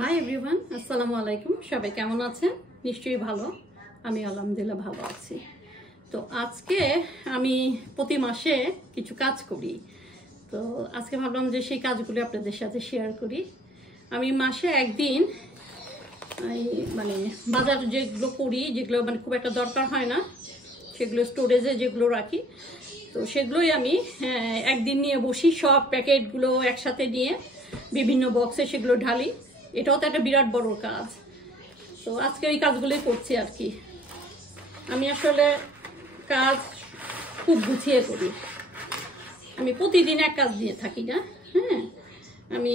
Hi everyone, আসসালামু আলাইকুম। সবাই কেমন আছেন? নিশ্চয়ই ভালো। আমি আলহামদুলিল্লাহ ভালো আছি। তো আজকে আমি প্রতি মাসে কিছু কাজ করি, তো আজকে ভাবলাম যে সেই কাজগুলো আপনাদের সাথে শেয়ার করি। আমি মাসে একদিন মানে বাজার যেগুলো করি, যেগুলো মানে খুব একটা দরকার হয় না, সেগুলো স্টোরেজে যেগুলো রাখি, তো সেগুলোই আমি একদিন নিয়ে বসি, সব প্যাকেটগুলো একসাথে নিয়ে বিভিন্ন বক্সে সেগুলো ঢালি। এটাও তো একটা বিরাট বড় কাজ। তো আজকে ওই কাজগুলোই করছি আর কি। আমি আসলে কাজ খুব গুছিয়ে করি। আমি প্রতিদিন এক কাজ দিয়ে থাকি না, হ্যাঁ, আমি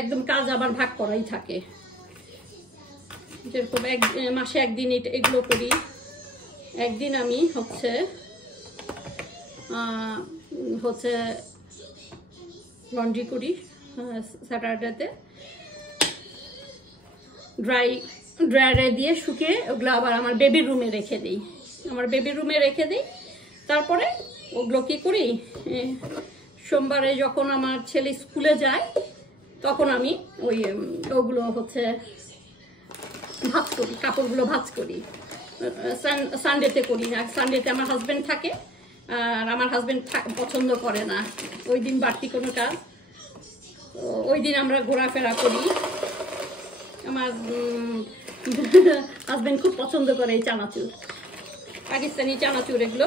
একদম কাজ আবার ভাগ করাই থাকে। যেরকম মাসে একদিন এগুলো করি, একদিন আমি হচ্ছে লন্ড্রি করি স্যাটারডেতে, ড্রায়ারে দিয়ে শুকিয়ে ওগুলো আবার আমার বেবির রুমে রেখে দিই। তারপরে ওগুলো কী করি, সোমবারে যখন আমার ছেলে স্কুলে যায় তখন আমি ওগুলো ভাঁজ করি, কাপড়গুলো ভাঁজ করি। সানডেতে করি না, সানডেতে আমার হাজব্যান্ড থাকে, আর আমার হাজব্যান্ড পছন্দ করে না ওই দিন বাড়তি কোনো কাজ। তো ওই দিন আমরা ঘোরাফেরা করি। আমার হাজব্যান্ড খুব পছন্দ করে এই চানাচুর, পাকিস্তানি চানাচুর এগুলো।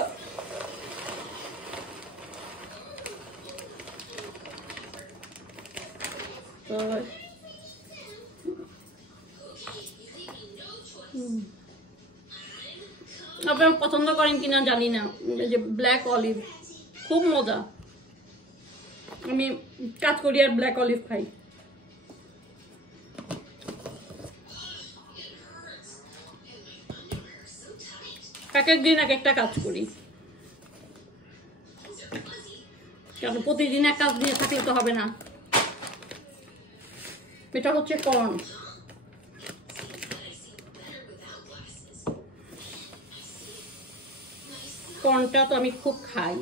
তো আপনারা পছন্দ করেন কিনা জানি না, যে ব্ল্যাক অলিভ খুব মজা। আমি কাজ করি আর ব্ল্যাক অলিভ খাই। এক এক দিন এক একটা কাজ করি, কারণ প্রতিদিন এক কাজ নিয়ে থাকলে তো হবে না। এটা হচ্ছে কর্নটা তো আমি খুব খাই,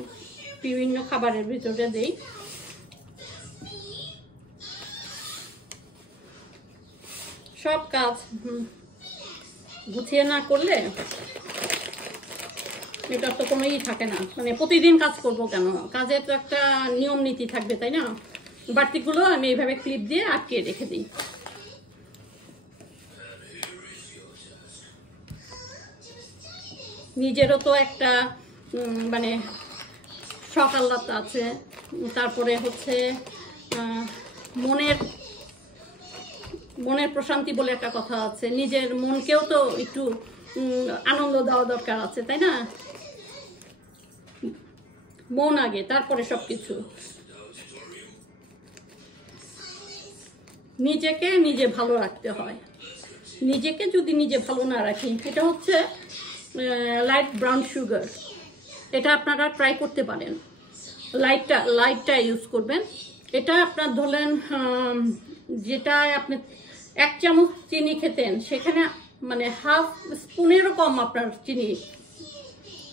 বিভিন্ন খাবারের ভিতরে দেই। সব কাজ গুছিয়ে না করলে এটা তো কোনো থাকে না, মানে প্রতিদিন কাজ করব কেন, কাজের তো একটা নিয়ম নীতি থাকবে, তাই না? বাড়তিগুলো আমি এইভাবে ক্লিপ দিয়ে আটকে রেখে দিই। নিজেরও তো একটা মানে শখ আহ্লাদ আছে, তারপরে মনের প্রশান্তি বলে একটা কথা আছে। নিজের মনকেও তো একটু আনন্দ দেওয়া দরকার আছে, তাই না? মন আগে, তারপরে সবকিছু। নিজেকে নিজে ভালো রাখতে হয়। নিজেকে যদি নিজে ভালো না রাখি, এটা হচ্ছে লাইট ব্রাউন সুগার, এটা আপনারা ট্রাই করতে পারেন। লাইটটা ইউজ করবেন। এটা আপনার ধরলেন যেটা আপনি 1 চামচ চিনি খেতেন, সেখানে মানে হাফ স্পুনেরও কম আপনার চিনি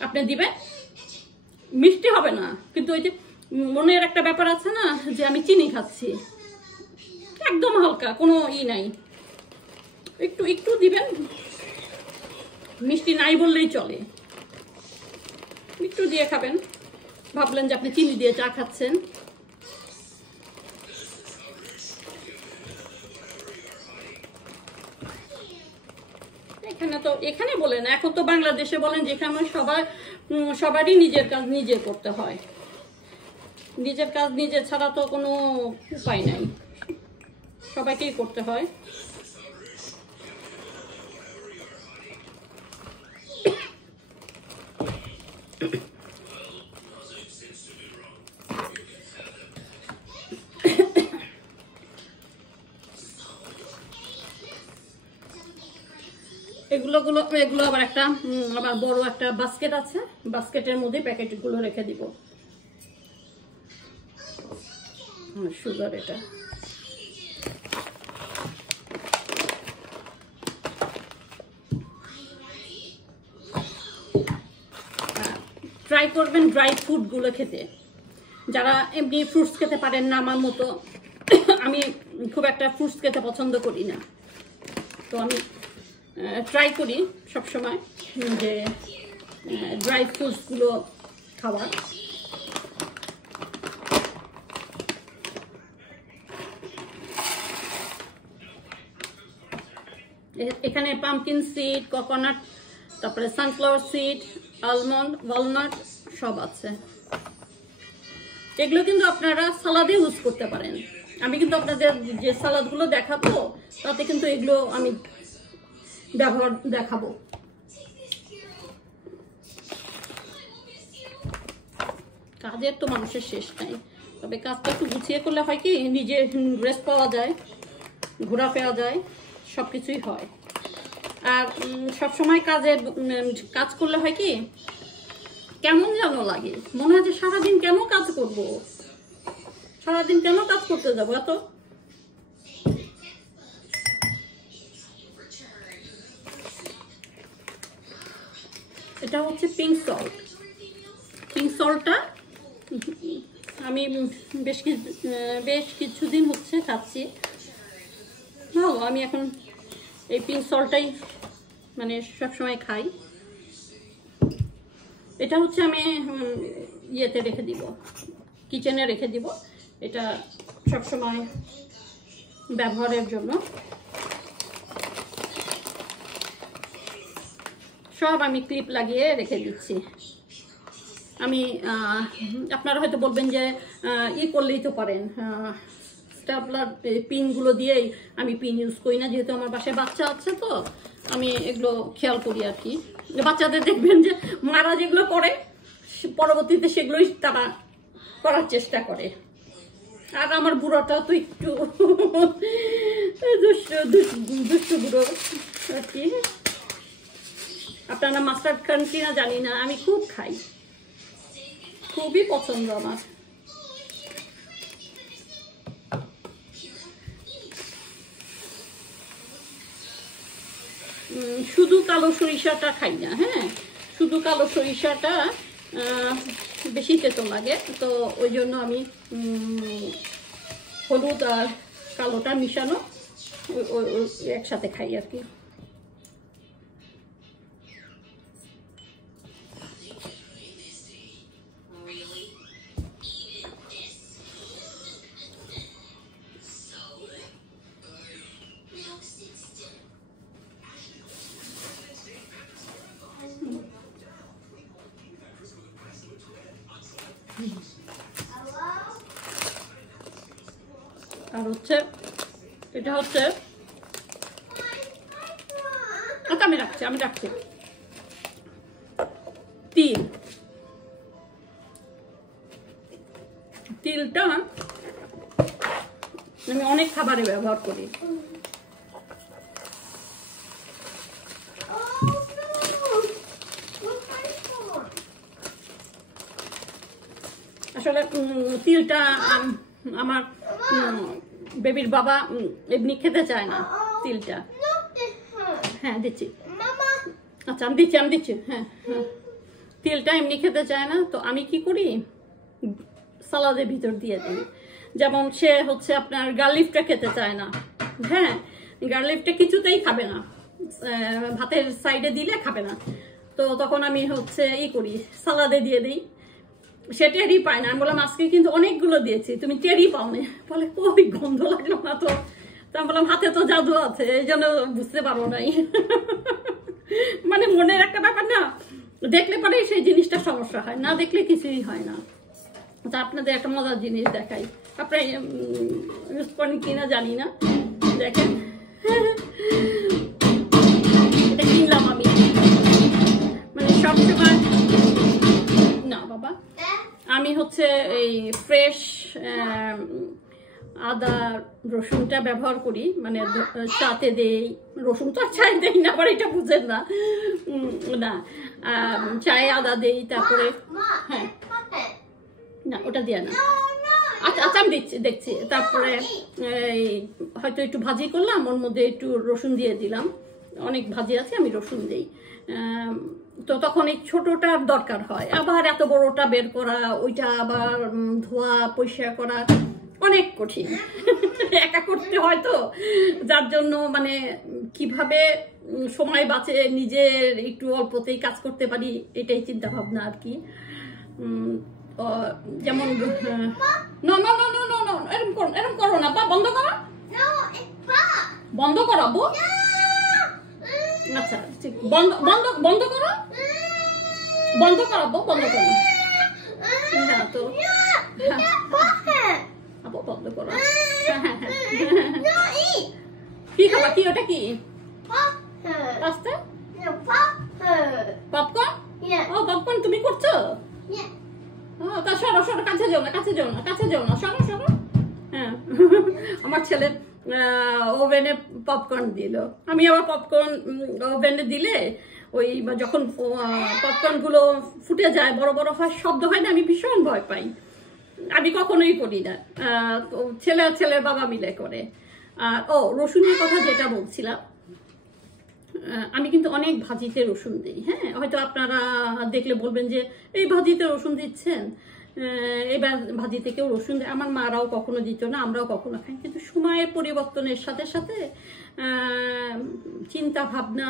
আপনি দিবেন। মিষ্টি হবে না, কিন্তু ওই যে মনের একটা ব্যাপার আছে না, যে আমি চিনি খাচ্ছি, একদম হালকা, কোনো নাই, একটু দিবেন। মিষ্টি নাই বললেই চলে, একটু দিয়ে খাবেন। ভাবলেন যে আপনি চিনি দিয়ে চা খাচ্ছেন। এখানে বলেন, এখন তো বাংলাদেশে বলেন, যেখানে সবারই নিজের কাজ নিজে করতে হয়। নিজের কাজ নিজে ছাড়া তো কোনো উপায় নাই, সবাইকেই করতে হয়। এগুলো আবার আবার বড় একটা বাস্কেট আছে, বাস্কেটের মধ্যে প্যাকেটগুলো রেখে দিব। সুগার এটা ট্রাই করবেন ড্রাই ফ্রুটগুলো খেতে। যারা এমনি ফ্রুটস খেতে পারেন না আমার মতো, আমি খুব একটা ফ্রুটস খেতে পছন্দ করি না, তো আমি ট্রাই করি সবসময় যে ড্রাই ফ্রুটসগুলো খাওয়ার। এখানে পামকিন সিড, কোকোনাট, তারপরে সানফ্লাওয়ার সিড, আলমন্ড, ওয়ালনাট সব আছে। এগুলো কিন্তু আপনারা সালাদে ইউজ করতে পারেন। আমি কিন্তু আপনাদের যে সালাদগুলো দেখাবো তাতে কিন্তু এগুলো আমি ব্যবহার দেখাবো। কাজের তো মানুষের শেষ নাই, তবে কাজটা একটু গুছিয়ে করলে হয় কি নিজে রেস্ট পাওয়া যায়, ঘোরাফেরা যায়, সব কিছুই হয়। আর সবসময় কাজ করলে হয় কি কেমন যেন লাগে, মনে হয় যে সারাদিন কেন কাজ করব, সারাদিন কেন কাজ করতে যাবো এত। এটা হচ্ছে পিঙ্ক সল্ট। পিঙ্ক সল্টটা আমি বেশ কিছুদিন হচ্ছে খাচ্ছি, ভালো। আমি এখন এই পিঙ্ক সল্টটাই মানে সবসময় খাই। এটা হচ্ছে আমি ইয়েতে রেখে দিব, কিচেনে রেখে দিব, এটা সবসময় ব্যবহারের জন্য। সব আমি ক্লিপ লাগিয়ে রেখে দিচ্ছি। আমি আপনারা হয়তো বলবেন যে করলেই তো পারেন, স্টাপলার পিনগুলো দিয়েই। আমি পিন ইউজ করি না, যেহেতু আমার বাসায় বাচ্চা আছে, তো আমি এগুলো খেয়াল করি আর কি। বাচ্চাদের দেখবেন যে মারা যেগুলো করে পরবর্তীতে সেগুলোই তারা করার চেষ্টা করে। আর আমার বুড়োটা তো একটু দুষ্টু বুড়ো আর কি। আপনারা মাস্টার্ড খান কিনা জানি না, আমি খুব খাই, খুবই পছন্দ আমার। শুধু কালো সরিষাটা খাই না, হ্যাঁ, শুধু কালো সরিষাটা বেশি তেতো লাগে, তো ওই জন্য আমি হলুদ আর কালোটা মিশানো একসাথে খাই আর কি। আর হচ্ছে এটা হচ্ছে, আচ্ছা আমি রাখছি তিলটা আমি অনেক খাবারে ব্যবহার করি। আসলে তিলটা আমার বেবির বাবা এমনি খেতে চায় না তিলটা। হ্যাঁ দিচ্ছি, আচ্ছা আমি দিচ্ছি। হ্যাঁ হ্যাঁ, তিলটা এমনি খেতে চায় না, তো আমি কি করি সালাদের ভিতর দিয়ে দিই। যেমন সে হচ্ছে আপনার গার্লিকটা খেতে চায় না, হ্যাঁ, গার্লিকটা কিছুতেই খাবে না, ভাতের সাইডে দিলে খাবে না, তো তখন আমি হচ্ছে করি সালাদে দিয়ে দিই। সে টেরি পায় না। আমি বললাম আজকে কিন্তু অনেকগুলো দিয়েছি, তুমি টেরি পাও না। বলে ওই গন্ধ লাগলো না তো। আমি বললাম হাতে তো জাদু আছে, এই জন্য বুঝতে পারবো নাই। মানে মনের একটা ব্যাপার না, দেখলে পরেই সেই জিনিসটা সমস্যা হয়, না দেখলে কিছুই হয় না। তা আপনাদের একটা মজার জিনিস দেখাই, আপনারা ইউজ করেন কিনা জানি না। দেখেন এটা কিনলাম আমি, মানে সবসময় না বাবা, আমি হচ্ছে এই ফ্রেশ আদা রসুনটা ব্যবহার করি, মানে চাতে দেই। রসুন তো আর চায় দেই না, আবার এটা বুঝেন না, না চায়ে আদা দেই, তারপরে হ্যাঁ না ওটা দিয়ে না, আচ্ছা আচ্ছা আমি দেখছি। তারপরে হয়তো একটু ভাজি করলাম, ওর মধ্যে একটু রসুন দিয়ে দিলাম, অনেক ভাজি আছে আমি রসুন দিই, তো তখন এই ছোটটার দরকার হয়। আবার এত বড়টা বের করা, ওইটা আবার ধোয়া পরিষ্কার করা, অনেক কঠিন। একা করতে হয় তো, যার জন্য মানে কিভাবে সময় বাঁচে, নিজের একটু অল্পতেই কাজ করতে পারি, এটাই চিন্তা ভাবনা আর কি। যেমন এরকম করো না, বা বন্ধ করো, বন্ধ করাবো। আচ্ছা বন্ধ বন্ধ বন্ধ করো, বন্ধ করাবো, বন্ধ করো। হ্যাঁ তো আবো বন্ধ করো। কি খাবা, কি ওটা কি পাস্তা, পপকর্ন? ও পপকর্ন তুমি করছো? তা সরো সরো, কাছে যাও না, কাছে যাও না, কাছে যাও না, সরো সরো। হ্যাঁ আমার ছেলে ওভেনে পপকর্ন দিল, আমি আবার পপকর্ন ওভেনে দিলে ওই যখন পপকর্ন গুলো ফুটে যায়, বড় বড় হয়, শব্দ হয় না, আমি ভীষণ ভয় পাই, আমি কখনোই করি না। ছেলে আর ছেলের বাবা মিলে করে। আর রসুনের কথা যেটা বলছিলাম, আমি কিন্তু অনেক ভাজিতে রসুন দিই। হ্যাঁ, হয়তো আপনারা দেখলে বলবেন যে এই ভাজিতে রসুন দিচ্ছেন, এবার ভাজিতে কেউ রসুন দেয়। আমার মারাও কখনো দিত না, আমরাও কখনো খাই, কিন্তু সময়ের পরিবর্তনের সাথে সাথে চিন্তা ভাবনা,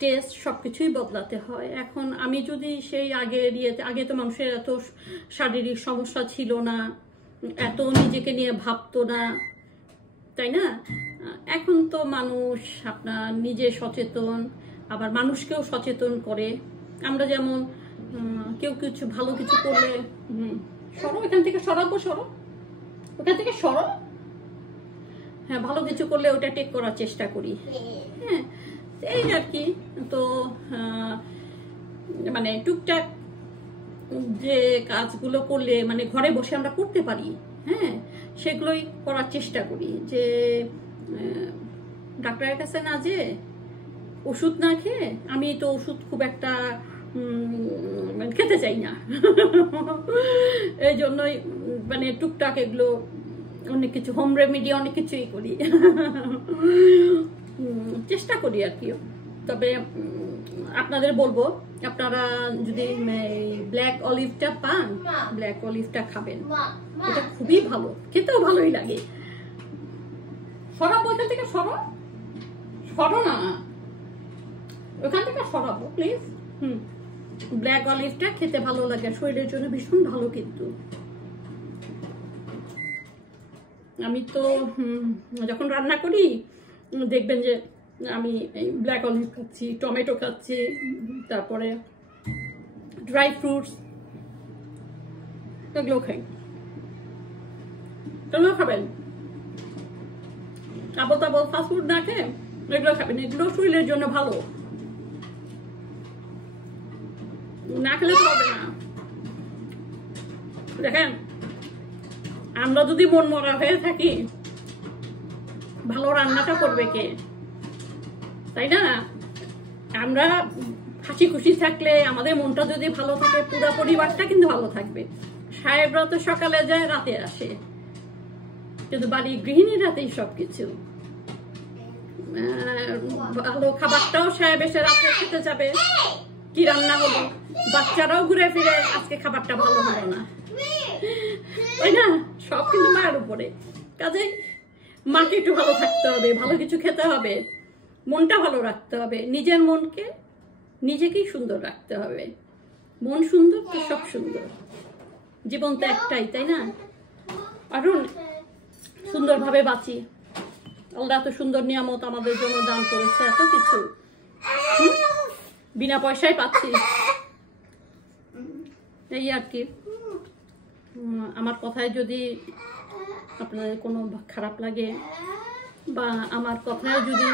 টেস্ট সবকিছুই বদলাতে হয়। এখন আমি যদি সেই আগের আগে তো মানুষের এত শারীরিক সমস্যা ছিল না, এত নিজেকে নিয়ে ভাবতো না, তাই না? এখন তো মানুষ আপনার নিজে সচেতন, আবার মানুষকেও সচেতন করে। আমরা যেমন কেউ কিছু ভালো কিছু করলে, সরো এখান থেকে, সরাবো, সরো ওখান থেকে, সরো। হ্যাঁ, ভালো কিছু করলে ওটা টেক করার চেষ্টা করি। হ্যাঁ, এই আর কি। তো মানে টুকটাক যে কাজগুলো করলে মানে ঘরে বসে আমরা করতে পারি, হ্যাঁ, সেগুলোই করার চেষ্টা করি। যে ডাক্তারের কাছে না যে ওষুধ না খেয়ে, আমি তো ওষুধ খুব একটা খেতে চাই না, এই জন্যই মানে টুকটাক এগুলো অনেক কিছু, হোম রেমেডি অনেক কিছুই করি, চেষ্টা করি আর কি। তবে আপনাদের বলবো, আপনারা যদি ব্ল্যাক অলিভটা পান, ব্ল্যাক অলিভটা খাবেন, এটা খুবই ভালো, খেতেও ভালোই লাগে। সরাবো ওইখান থেকে, সরো সরো না, ওখান থেকে সরাবো প্লিজ। ব্ল্যাক অলিভটা খেতে ভালো লাগে, শরীরের জন্য ভীষণ ভালো। কিন্তু আমি তো যখন রান্না করি দেখবেন যে আমি ব্ল্যাক অলিভ খাচ্ছি, টমেটো খাচ্ছি, তারপরে ড্রাই ফ্রুটস, এগুলো খাই। এগুলো খাবেন, আবল তাবল ফাস্টফুড না খেয়ে এগুলো খাবেন, এগুলো শরীরের জন্য ভালো, না খেলে তো হবে না। দেখেন, আমরা যদি মন মরা হয়ে থাকি, ভালো রান্নাটা করবে কে, তাই না? আমরা হাসি খুশি থাকলে, আমাদের মনটা যদি ভালো থাকে, পুরো পরিবারটা কিন্তু ভালো থাকবে। সাহেবরা তো সকালে যায়, রাতে আসে, কিন্তু বাড়ির গৃহিণী রাতেই সবকিছু। ভালো খাবারটাও সাহেব এসে রাতে খেতে যাবে, কি রান্না হলো, বাচ্চারাও ঘুরে ফিরে আজকে খাবারটা ভালো হলো না, তাই না? সব কিন্তু মায়ের উপরে। কাজে মাকে একটু ভালো থাকতে হবে, ভালো কিছু খেতে হবে, মনটা ভালো রাখতে হবে, নিজের মনকে নিজেকেই সুন্দর রাখতে হবে। মন সুন্দর তো সব সুন্দর, জীবন তো একটাই, তাই না? আরো সুন্দরভাবে বাঁচি। আল্লাহ এত সুন্দর নিয়ামত আমাদের জন্য দান করেছে, এত কিছু বিনা পয়সায় পাচ্ছি, এই আর কি। আমার কথায় যদি আপনাদের কোনো খারাপ লাগে, বা আমার কথায় যদি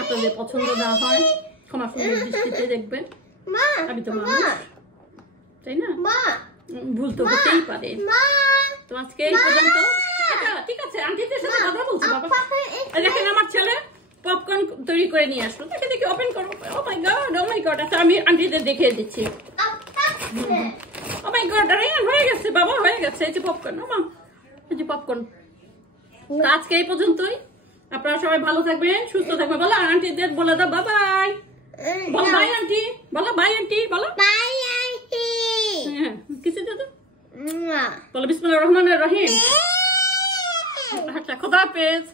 আপনাদের পছন্দ না হয়, ক্ষমা সুন্দর দৃষ্টিতে দেখবেন, আমি তো মানুষ, তাই না? ভুল তো হতেই পারে। তো আজকে এই পর্যন্ত। ঠিক আছে, আন্টিদের সাথে কথা বলছি বাবা। দেখেন আমার ছেলে পপকর্ন তৈরি করে নিয়ে আসলো, দেখে দেখি ওপেন করো। ও মাই গড, ও মাই গড। আচ্ছা আমি আন্টিদের দেখিয়ে দিচ্ছি। ও মাই গড, রেয়ান হয়ে গেছে বাবা, হয়ে গেছে। এই যে পপকর্ন, ও মা, এই যে পপকর্ন। আজকে এই পর্যন্তই। আপনারা সবাই ভালো থাকবেন, সুস্থ থাকবেন। বলো আন্টিদের, বলে দাও বাই বাই। বলো বাই আন্টি, বলো বাই আন্টি, বলো বাই আন্টি। হ্যাঁ, কিছু দাও। বলো বিসমিল্লাহির রহমানির রহিম। আচ্ছা, খোদা হাফেজ।